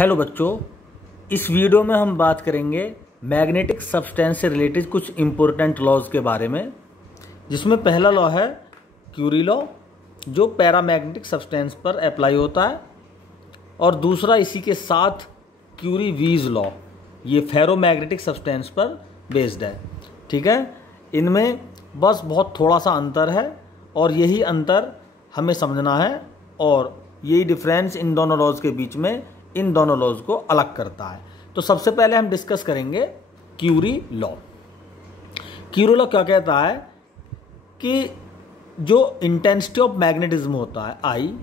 Hello बच्चों, इस video में हम बात करेंगे मैग्नेटिक सब्सटेंस से रिलेटेड कुछ इम्पोर्टेंट लॉज के बारे में, जिसमें पहला लॉ है क्यूरी लॉ जो पैरामैग्नेटिक सब्सटेंस पर अप्लाई होता है, और दूसरा इसी के साथ क्यूरी-वीज लॉ, ये फेरोमैग्नेटिक सब्सटेंस पर बेस्ड है। ठीक है, इनमें बस बहुत थोड़ा सा अंतर है और यही अंतर हमें समझना है, और यही डिफरेंस इन दोनों लॉज के बीच में इन दोनों लॉज को अलग करता है। तो सबसे पहले हम डिस्कस करेंगे क्यूरी लॉ। क्यूरी लॉ क्या कहता है कि जो इंटेंसिटी ऑफ मैग्नेटिज्म होता है आई,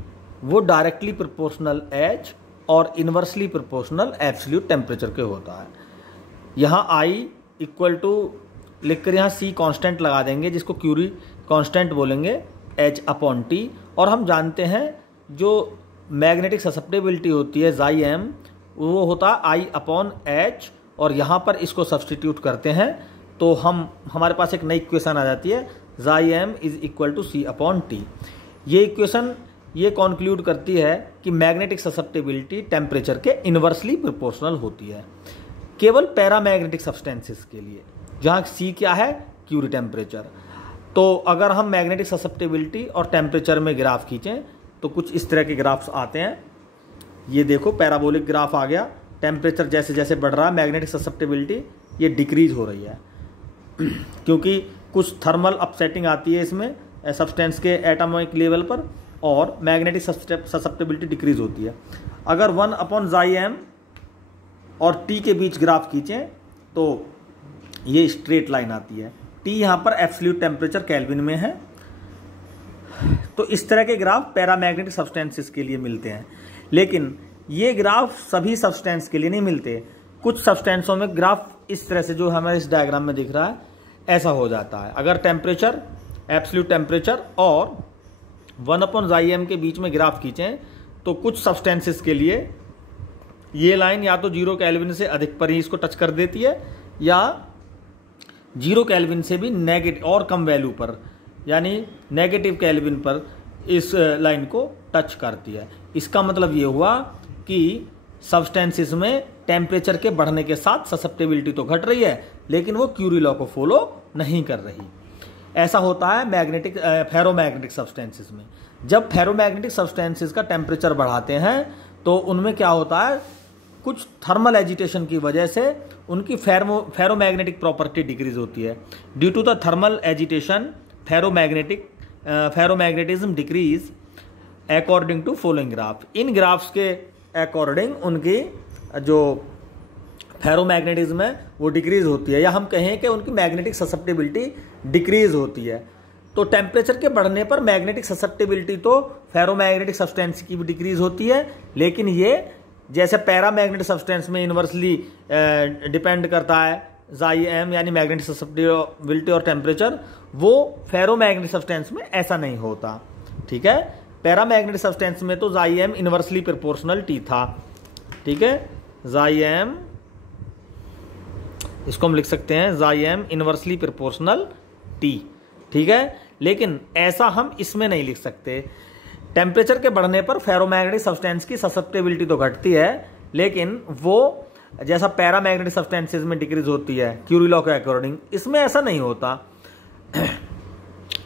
वो डायरेक्टली प्रोपोर्शनल एच और इनवर्सली प्रोपोर्शनल एब्सोल्यूट टेम्परेचर के होता है। यहाँ आई इक्वल टू लिखकर यहाँ सी कांस्टेंट लगा देंगे, जिसको क्यूरी कांस्टेंट बोलेंगे, एच अपॉन टी। और हम जानते हैं जो मैग्नेटिक ससेप्टिबिलिटी होती है जाई एम, वो होता है आई अपॉन एच, और यहाँ पर इसको सब्सटीट्यूट करते हैं तो हमारे पास एक नई इक्वेशन आ जाती है, जाई M is equal to C upon T. ये इक्वेशन ये कॉन्क्लूड करती है कि मैग्नेटिक ससेप्टिबिलिटी टेम्परेचर के इन्वर्सली प्रोपोर्शनल होती है केवल पैरामैग्नेटिक सब्सटेंसेस के लिए, जहाँ सी क्या है, क्यूरी टेम्परेचर। तो अगर हम मैग्नेटिक ससेप्टिबिलिटी और टेम्परेचर में ग्राफ खींचें तो कुछ इस तरह के ग्राफ्स आते हैं। ये देखो पैराबोलिक ग्राफ आ गया, टेम्परेचर जैसे जैसे बढ़ रहा है मैग्नेटिक ससेप्टिबिलिटी ये डिक्रीज हो रही है क्योंकि कुछ थर्मल अपसेटिंग आती है इसमें सब्सटेंस के एटॉमिक लेवल पर, और मैग्नेटिक ससेप्टिबिलिटी डिक्रीज होती है। अगर 1 अपॉन जाई एम और टी के बीच ग्राफ खींचें तो ये स्ट्रेट लाइन आती है। टी यहाँ पर एब्सोल्यूट टेम्परेचर केल्विन में है। तो इस तरह के ग्राफ पैरामैग्नेटिक सब्सटेंसेस के लिए मिलते हैं, लेकिन ये ग्राफ सभी सब्सटेंस के लिए नहीं मिलते। कुछ सब्सटेंसों में ग्राफ इस तरह से जो हमें इस डायग्राम में दिख रहा है ऐसा हो जाता है। अगर टेम्परेचर, एब्सोल्यूट टेम्परेचर और 1 अपॉन जाई एम के बीच में ग्राफ खींचें तो कुछ सब्सटेंसेस के लिए ये लाइन या तो 0 केल्विन से अधिक पर ही इसको टच कर देती है, या 0 केल्विन से भी नेगेटिव और कम वैल्यू पर, यानी नेगेटिव केल्विन पर इस लाइन को टच करती है। इसका मतलब ये हुआ कि सब्सटेंसेस में टेम्परेचर के बढ़ने के साथ ससेप्टिबिलिटी तो घट रही है, लेकिन वो क्यूरी लॉ को फॉलो नहीं कर रही। ऐसा होता है फेरोमैग्नेटिक सब्सटेंसेस में। जब फेरोमैग्नेटिक सब्सटेंसेस का टेम्परेचर बढ़ाते हैं तो उनमें क्या होता है, कुछ थर्मल एजिटेशन की वजह से उनकी फेरोमैग्नेटिक प्रॉपर्टी डिक्रीज होती है। Due to the thermal agitation ferromagnetism decrease according to following graph. इन ग्राफ्स के अकॉर्डिंग उनकी जो फेरोमैग्नेटिज्म है वो डिक्रीज होती है, या हम कहें कि उनकी मैग्नेटिक ससेप्टिबिलिटी डिक्रीज होती है। तो टेम्परेचर के बढ़ने पर मैग्नेटिक ससेप्टिबिलिटी तो फेरोमैग्नेटिक सब्सटेंस की भी डिक्रीज होती है, लेकिन ये जैसे पैरामैग्नेटिक सब्सटेंस में इन्वर्सली डिपेंड करता है जाई एम यानी मैग्नेटिक ससेप्टिबिलिटी और टेम्परेचर, वो फेरोमैग्नेटिक सब्सटेंस में ऐसा नहीं होता। ठीक है, पैरामैग्नेटिक सब्सटेंस में तो जाई एम इन्वर्सली प्रोपोर्शनल टी था। ठीक है, जाई एम, इसको हम लिख सकते हैं जाई एम इन्वर्सली प्रोपोर्शनल टी। ठीक है, लेकिन ऐसा हम इसमें नहीं लिख सकते। टेम्परेचर के बढ़ने पर फेरोमैग्नेटिक सब्सटेंस की ससेप्टिबिलिटी तो घटती है, लेकिन वो जैसा पैरामैग्नेटिक सब्सटेंसेस में डिक्रीज होती है क्यूरी लॉ के अकॉर्डिंग, इसमें ऐसा नहीं होता।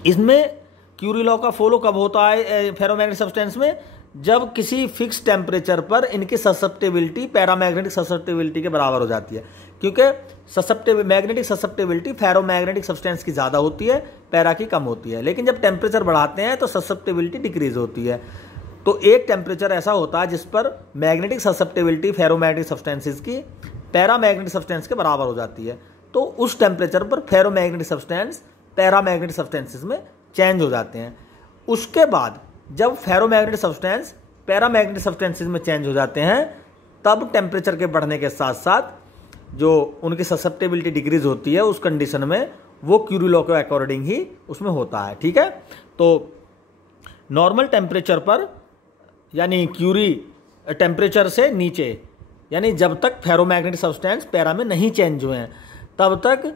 इसमें क्यूरी लॉ का फॉलो कब होता है फेरोमैग्नेटिक सब्सटेंस में, जब किसी फिक्स टेम्परेचर पर इनकी ससेप्टिबिलिटी पैरामैग्नेटिक ससेप्टिबिलिटी के बराबर हो जाती है, क्योंकि मैग्नेटिक ससेप्टिबिलिटी फेरोमैग्नेटिक सब्सटेंस की ज़्यादा होती है, पैरा की कम होती है। लेकिन जब टेम्परेचर बढ़ाते हैं तो ससेप्टिबिलिटी डिक्रीज होती है। तो एक टेम्परेचर ऐसा होता है जिस पर मैग्नेटिक ससेप्टिबिलिटी फेरोमैग्नेटिक सब्सटेंसेस की पैरामैग्नेटिक सब्सटेंस के बराबर हो जाती है। तो उस टेम्परेचर पर फेरोमैग्नेटिक सब्सटेंस पैरामैग्नेटिक सब्सटेंसेस में चेंज हो जाते हैं। उसके बाद जब फेरोमैग्नेटिक सब्सटेंस पैरामैग्नेटिक सब्सटेंसेस में चेंज हो जाते हैं, तब टेम्परेचर के बढ़ने के साथ साथ जो उनकी ससेप्टिबिलिटी डिक्रीज होती है, उस कंडीशन में वो क्यूरी लॉ के अकॉर्डिंग ही उसमें होता है। ठीक है, तो नॉर्मल टेम्परेचर पर यानी क्यूरी टेम्परेचर से नीचे, यानी जब तक फेरोमैग्नेटिक सब्सटेंस पैरा में नहीं चेंज हुए हैं, तब तक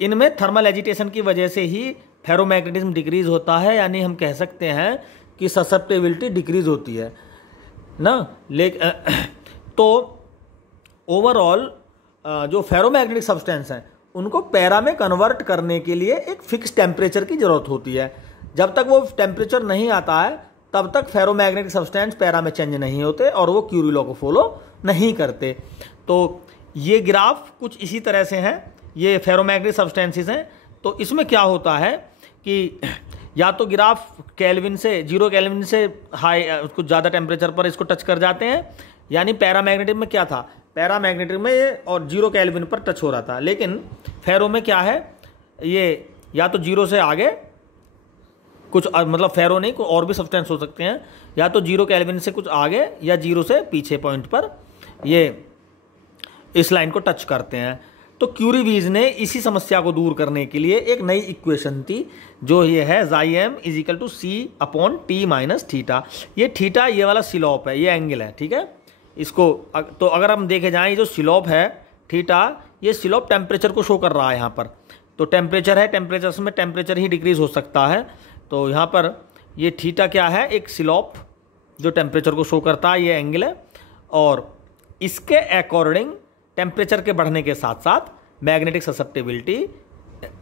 इनमें थर्मल एजिटेशन की वजह से ही फेरोमैग्नेटिज्म डिक्रीज होता है, यानी हम कह सकते हैं कि ससेप्टिबिलिटी डिक्रीज होती है ना। तो ओवरऑल जो फेरोमैग्नेटिक सब्सटेंस हैं उनको पैरा में कन्वर्ट करने के लिए एक फिक्स टेम्परेचर की ज़रूरत होती है। जब तक वो टेम्परेचर नहीं आता है तब तक फेरोमैग्नेटिक सब्सटेंस पैरा में चेंज नहीं होते और वो क्यूरी लॉ को फॉलो नहीं करते। तो ये ग्राफ कुछ इसी तरह से हैं, ये फेरोमैग्नेटिक सब्सटेंसेस हैं। तो इसमें क्या होता है कि या तो ग्राफ केल्विन से 0 केल्विन से हाई कुछ ज़्यादा टेम्परेचर पर इसको टच कर जाते हैं, यानी पैरामैग्नेटिक में क्या था, पैरामैग्नेटिक में ये और 0 केल्विन पर टच हो रहा था। लेकिन फेरो में क्या है, ये या तो 0 से आगे कुछ मतलब फेरो नहीं कोई और भी सब्सटेंस हो सकते हैं, या तो 0 केल्विन से कुछ आगे या 0 से पीछे पॉइंट पर ये इस लाइन को टच करते हैं। तो क्यूरीवीज ने इसी समस्या को दूर करने के लिए एक नई इक्वेशन थी जो ये है xm = c/t - थीटा। ये थीटा ये वाला स्लोप है, ये एंगल है, ठीक है। इसको तो अगर हम देखे जाएं जो स्लोप है थीटा, ये स्लोप टेम्परेचर को शो कर रहा है यहाँ पर। तो टेम्परेचर है, टेम्परेचर में टेम्परेचर ही डिक्रीज हो सकता है। तो यहाँ पर ये थीटा क्या है, एक स्लोप जो टेम्परेचर को शो करता है, ये एंगल है। और इसके अकॉर्डिंग टेम्परेचर के बढ़ने के साथ साथ मैग्नेटिक ससेप्टिबिलिटी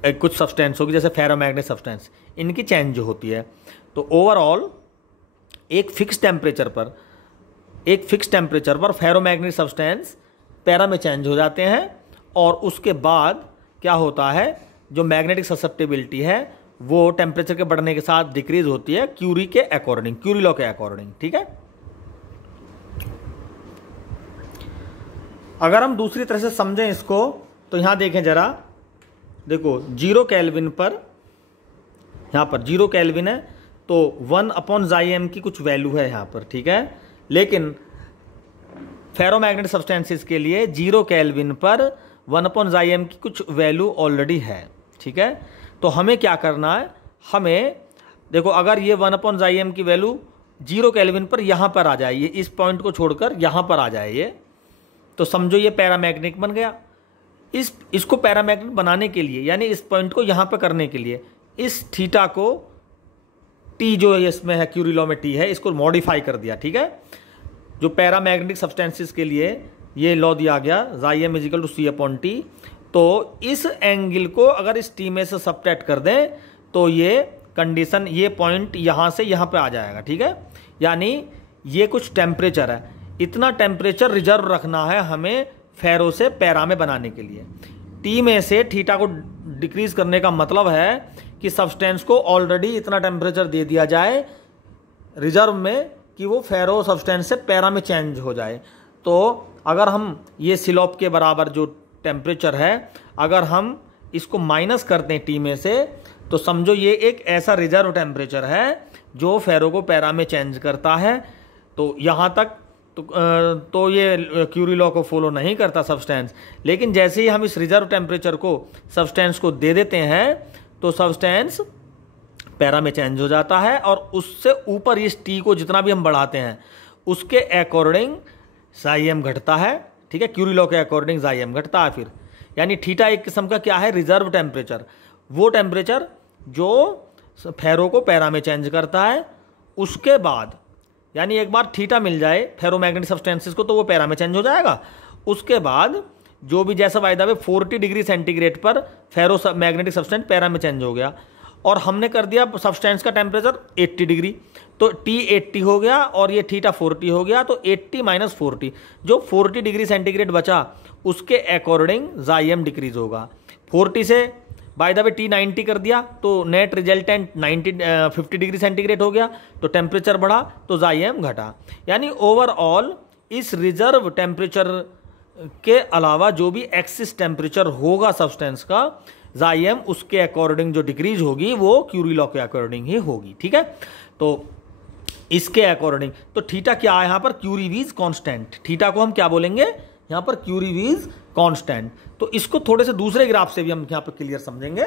कुछ सब्सटेंस होगी, जैसे फेरोमैग्नेटिक सब्सटेंस, इनकी चेंज होती है। तो ओवरऑल एक फिक्स टेम्परेचर पर फेरोमैग्नेटिक सब्सटेंस पैरा में चेंज हो जाते हैं और उसके बाद क्या होता है, जो मैग्नेटिक ससेप्टिबिलिटी है वो टेम्परेचर के बढ़ने के साथ डिक्रीज होती है क्यूरी के अकॉर्डिंग, क्यूरी लॉ के अकॉर्डिंग, ठीक है। अगर हम दूसरी तरह से समझें इसको तो यहां देखें जरा, देखो 0 केल्विन पर, यहां पर 0 केल्विन है तो 1/xm की कुछ वैल्यू है यहां पर, ठीक है। लेकिन फेरोमैग्नेटिक सब्सटेंसेस के लिए 0 केल्विन पर 1/xm की कुछ वैल्यू ऑलरेडी है, ठीक है। तो हमें क्या करना है, हमें देखो अगर ये 1/xm की वैल्यू 0 केल्विन पर यहां पर आ जाए, ये इस पॉइंट को छोड़कर यहां पर आ जाए ये, तो समझो ये पैरामैग्नेटिक बन गया। इसको पैरामैग्नेटिक बनाने के लिए, यानी इस पॉइंट को यहां पर करने के लिए, इस थीटा को टी जो इसमें है क्यूरी लॉ में टी है, इसको मॉडिफाई कर दिया, ठीक है। जो पैरामैग्नेटिक सब्सटेंसेस के लिए ये लॉ दिया गया xm = c/t। तो इस एंगल को अगर इस टी में से सबट्रैक्ट कर दें तो ये कंडीशन, ये पॉइंट यहां से यहां पे आ जाएगा, ठीक है। यानी ये कुछ टेम्परेचर है, इतना टेम्परेचर रिजर्व रखना है हमें फेरो से पैरा में बनाने के लिए। टी में से थीटा को डिक्रीज करने का मतलब है कि सब्सटेंस को ऑलरेडी इतना टेम्परेचर दे दिया जाए रिजर्व में कि वो फेरो सब्सटेंस से पैरा में चेंज हो जाए। तो अगर हम ये स्लोप के बराबर जो टेम्परेचर है, अगर हम इसको माइनस करते हैं टी में से, तो समझो ये एक ऐसा रिजर्व टेम्परेचर है जो फेरो को पैरा में चेंज करता है। तो यहाँ तक तो ये क्यूरी लॉ को फॉलो नहीं करता सब्सटेंस। लेकिन जैसे ही हम इस रिजर्व टेम्परेचर को सब्सटेंस को दे देते हैं तो सब्सटेंस पैरा में चेंज हो जाता है और उससे ऊपर इस टी को जितना भी हम बढ़ाते हैं उसके अकॉर्डिंग xm घटता है, ठीक है। क्यूरी लॉ के अकॉर्डिंग xm घटता है फिर, यानी थीटा एक किस्म का क्या है, रिजर्व टेम्परेचर, वो टेम्परेचर जो फेरो को पैरा में चेंज करता है। उसके बाद यानी एक बार थीटा मिल जाए फेरोमैग्नेटिक सब्सटेंसेस को तो वो पैरा में चेंज हो जाएगा। उसके बाद जो भी जैसा by the way 40 degree centigrade पर फेरो मैग्नेटिक सब्सटेंस पैरा में चेंज हो गया और हमने कर दिया सब्सटेंस का टेम्परेचर 80 डिग्री, तो T 80 हो गया और ये थीटा 40 हो गया। तो 80 - 40, जो 40 डिग्री सेंटीग्रेड बचा उसके अकॉर्डिंग xm डिक्रीज होगा। 40 से बाय द वे T 90 कर दिया तो नेट रिजल्टेंट 50 डिग्री सेंटीग्रेड हो गया, तो टेम्परेचर बढ़ा तो xm घटा। यानी ओवरऑल इस रिजर्व टेम्परेचर के अलावा जो भी एक्सिस टेम्परेचर होगा सब्सटेंस का, xm उसके अकॉर्डिंग जो डिक्रीज होगी वो क्यूरी लॉ के अकॉर्डिंग ही होगी, ठीक है। तो इसके अकॉर्डिंग तो थीटा क्या है यहाँ पर, क्यूरीवीज कांस्टेंट। थीटा को हम क्या बोलेंगे यहाँ पर, क्यूरीवीज कांस्टेंट। तो इसको थोड़े से दूसरे ग्राफ से भी हम यहाँ पर क्लियर समझेंगे।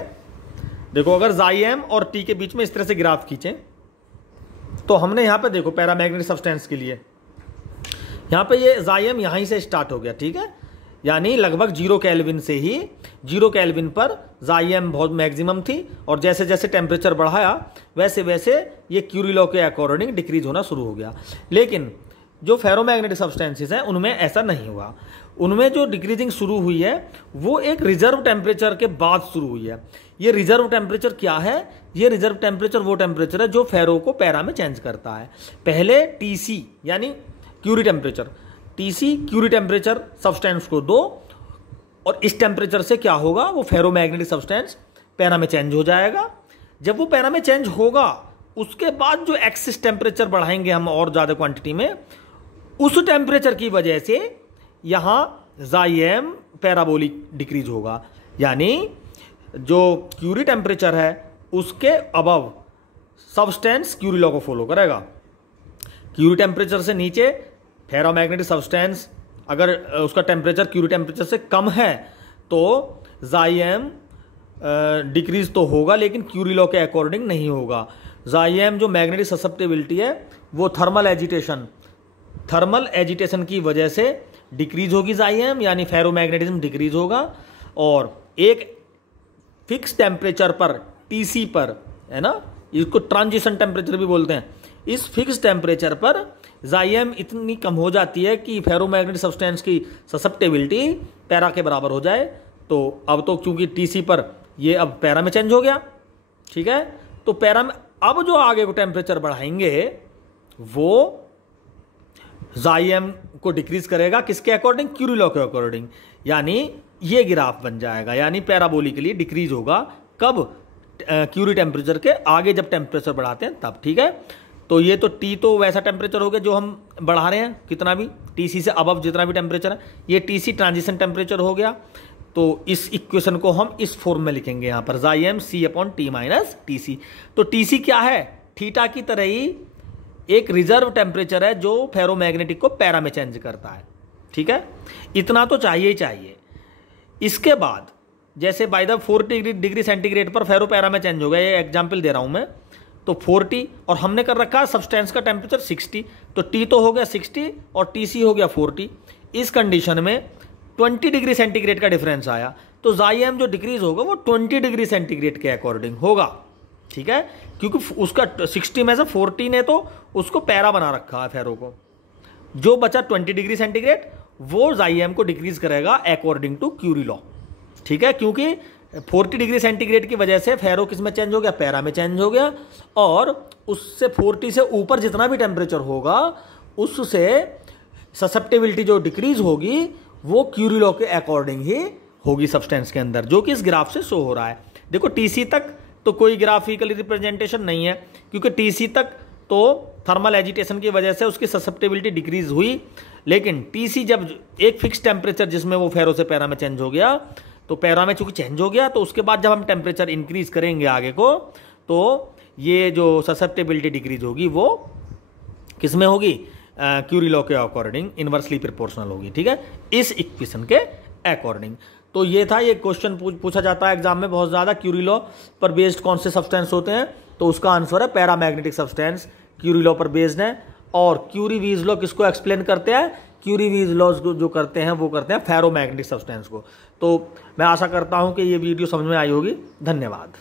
देखो अगर xm और t के बीच में इस तरह से ग्राफ खींचें तो हमने यहाँ पे देखो पैरामैग्नेटिक सब्सटेंस के लिए यहाँ पे ये xm यहीं से स्टार्ट हो गया, ठीक है। यानी लगभग 0 केल्विन से ही 0 केल्विन पर xm बहुत मैक्सिमम थी और जैसे जैसे टेम्परेचर बढ़ाया वैसे वैसे ये क्यूरी लॉ के अकॉर्डिंग डिक्रीज होना शुरू हो गया। लेकिन जो फेरोमैग्नेटिक सब्सटेंसेस हैं उनमें ऐसा नहीं हुआ। उनमें जो डिक्रीजिंग शुरू हुई है वो एक रिजर्व टेम्परेचर के बाद शुरू हुई है। ये रिजर्व टेम्परेचर क्या है? ये रिजर्व टेम्परेचर वो टेम्परेचर है जो फेरो को पैरा में चेंज करता है। पहले टीसी यानी Curie temperature, TC Curie temperature substance को दो और इस टेम्परेचर से क्या होगा, वो फेरोमैग्नेटिक सब्सटेंस पैरा में चेंज हो जाएगा। जब वो पैरा में चेंज होगा उसके बाद जो एक्सिस टेम्परेचर बढ़ाएंगे हम और ज़्यादा क्वांटिटी में, उस टेम्परेचर की वजह से यहाँ जाइएम पैराबोलिक डिक्रीज होगा। यानी जो क्यूरी टेम्परेचर है उसके अबव सब्सटेंस क्यूरी लॉ को फॉलो करेगा। क्यूरी टेम्परेचर से नीचे फेरोमैग्नेटिक सब्सटेंस अगर उसका टेम्परेचर क्यूरी टेम्परेचर से कम है तो जाइएम डिक्रीज तो होगा लेकिन क्यूरी लॉ के अकॉर्डिंग नहीं होगा। जाइएम जो मैग्नेटिक ससेप्टिबिलिटी है वो थर्मल एजिटेशन की वजह से डिक्रीज होगी जाइएम, यानी फेरोमैग्नेटिज्म डिक्रीज होगा। और एक फिक्स टेम्परेचर पर टीसी पर, है ना, इसको ट्रांजिशन टेम्परेचर भी बोलते हैं, इस फिक्स टेम्परेचर पर जाइएम इतनी कम हो जाती है कि फेरोमैग्नेटिक सब्सटेंस की ससेप्टिबिलिटी पैरा के बराबर हो जाए। तो अब तो क्योंकि टीसी पर ये अब पैरा में चेंज हो गया, ठीक है, तो पैरा में अब जो आगे को टेम्परेचर बढ़ाएंगे वो जाइएम को डिक्रीज करेगा, किसके अकॉर्डिंग? क्यूरी लॉ के अकॉर्डिंग। यानी ये ग्राफ बन जाएगा, यानी पैराबोलिकली डिक्रीज होगा। कब? क्यूरी टेम्परेचर के आगे जब टेम्परेचर बढ़ाते हैं तब, ठीक है। तो ये तो टी तो वैसा टेम्परेचर हो गया जो हम बढ़ा रहे हैं, कितना भी टीसी से अबव जितना भी टेम्परेचर है, ये टीसी ट्रांजिशन टेम्परेचर हो गया। तो इस इक्वेशन को हम इस फॉर्म में लिखेंगे यहाँ पर, जाइएम सी अपॉन टी माइनस टीसी। तो टीसी क्या है? थीटा की तरह ही एक रिजर्व टेम्परेचर है जो फेरोमैग्नेटिक को पैरा में चेंज करता है, ठीक है। इतना तो चाहिए ही चाहिए। इसके बाद जैसे बाय द 40 डिग्री सेंटीग्रेड पर फेरो पैरा में चेंज हो गया, ये एग्जाम्पल दे रहा हूं मैं, तो 40 और हमने कर रखा है सब्सटेंस का टेम्परेचर 60, तो टी तो हो गया 60 और टीसी हो गया 40। इस कंडीशन में 20 डिग्री सेंटीग्रेड का डिफरेंस आया, तो जाइएम जो डिक्रीज होगा वो 20 डिग्री सेंटीग्रेड के अकॉर्डिंग होगा, ठीक है, क्योंकि उसका 60 में से 40 ने तो उसको पैरा बना रखा है फेरो को। जो बचा 20 डिग्री सेंटीग्रेड वो जाइएम को डिक्रीज करेगा अकॉर्डिंग टू क्यूरी लॉ, ठीक है, क्योंकि 40 डिग्री सेंटीग्रेड की वजह से फेरो किस में चेंज हो गया? पैरा में चेंज हो गया। और उससे 40 से ऊपर जितना भी टेम्परेचर होगा उससे ससेप्टिबिलिटी जो डिक्रीज होगी वो क्यूरी लॉ के अकॉर्डिंग ही होगी सब्सटेंस के अंदर, जो कि इस ग्राफ से शो हो रहा है। देखो टीसी तक तो कोई ग्राफिकली रिप्रेजेंटेशन नहीं है, क्योंकि टीसी तक तो थर्मल एजिटेशन की वजह से उसकी ससेप्टिबिलिटी डिक्रीज हुई, लेकिन टीसी जब एक फिक्स टेम्परेचर जिसमें वो फेरो से पैरा में चेंज हो गया, तो पैरा में चूंकि चेंज हो गया तो उसके बाद जब हम टेम्परेचर इंक्रीज करेंगे आगे को, तो ये जो ससेप्टिबिलिटी डिक्रीज होगी वो किस में होगी? क्यूरी लॉ के अकॉर्डिंग इनवर्सली प्रोपोर्शनल होगी, ठीक है, इस इक्वेशन के अकॉर्डिंग। तो ये था, ये क्वेश्चन पूछा जाता है एग्जाम में बहुत ज्यादा, क्यूरी लॉ पर बेस्ड कौन से सब्सटेंस होते हैं, तो उसका आंसर है पैरामैग्नेटिक सब्सटेंस क्यूरी लॉ पर बेस्ड है। और क्यूरी वीज लॉ किसको एक्सप्लेन करते हैं? क्यूरी वीज लॉ जो करते हैं वो करते हैं फेरोमैग्नेटिक सब्सटेंस को। तो मैं आशा करता हूं कि ये वीडियो समझ में आई होगी। धन्यवाद।